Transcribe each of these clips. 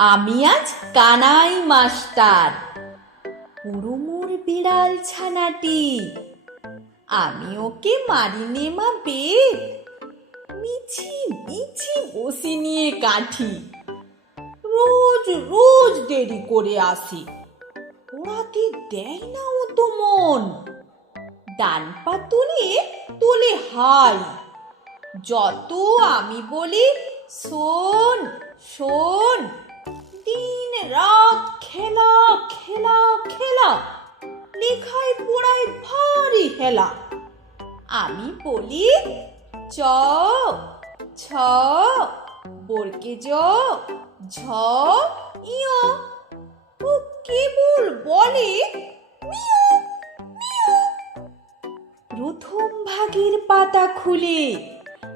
আমি আজ কানাই মাস্টার। পুরোমোর বিড়াল ছানাটি। আমি ওকে মারিনে মা বেদ। মিছি মিছি বসে নিয়ে কাঠি। রোজ রোজ দেরি করে আসি। ওরাতে দেয় না ও তো মন? ডান পা তুলে তোলে হাই। যত আমি বলি, শোন শোন। দিন রাত খেলা খেলা খেলা। লেখায় পড়ায় ভারী হেলা। আমি বলি, চ, ছ, বরকে জ, ঝ, ইয়। ও কেবল বলে, মিয় প্রথম ভাগের পাতা খুলে,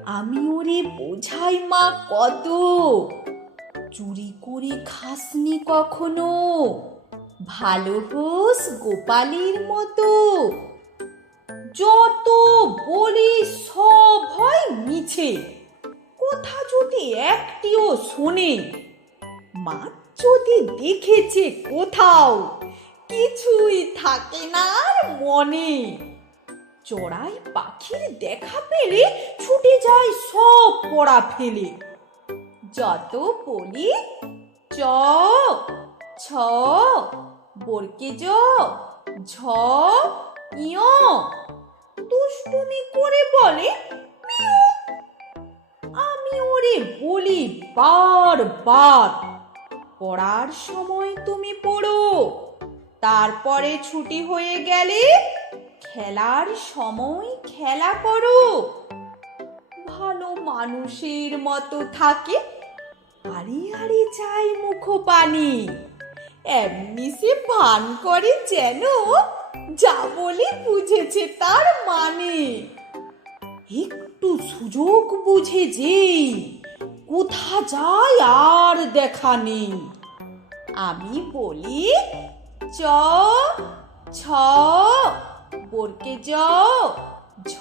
আমি ওরে বোঝাই মা কত। চুরি করে খাসনি কখনো? ভালো হোস গোপালের মতো। যত বলি সব হয় মিছে। কথা যদি একটিও শোনে মা যদি দেখেছে কোথাও, কিছুই থাকে না মনে। চড়াই পাখির দেখা পেলে ছুটে যায় সব পড়া ফেলে। যত বলি চ, ছ, বরকে জ, ঝ, ইয়। দুষ্টুমি করে বলে আমি ওরে বলি বার বার পড়ার সময় তুমি পড়ো, তারপরে ছুটি হয়ে গেলে খেলার সময় খেলা করো। ভালো মানুষের মতো থাকে আরে আরে চাই মুখ পানি এমনি সে ভান করে যেন যা বলে বুঝেছে তার মানে। একটু সুযোগ বুঝে যেই, কোথা যায় আর দেখা নেই। আমি বলি, চ, ছ, বরকে জ, ঝ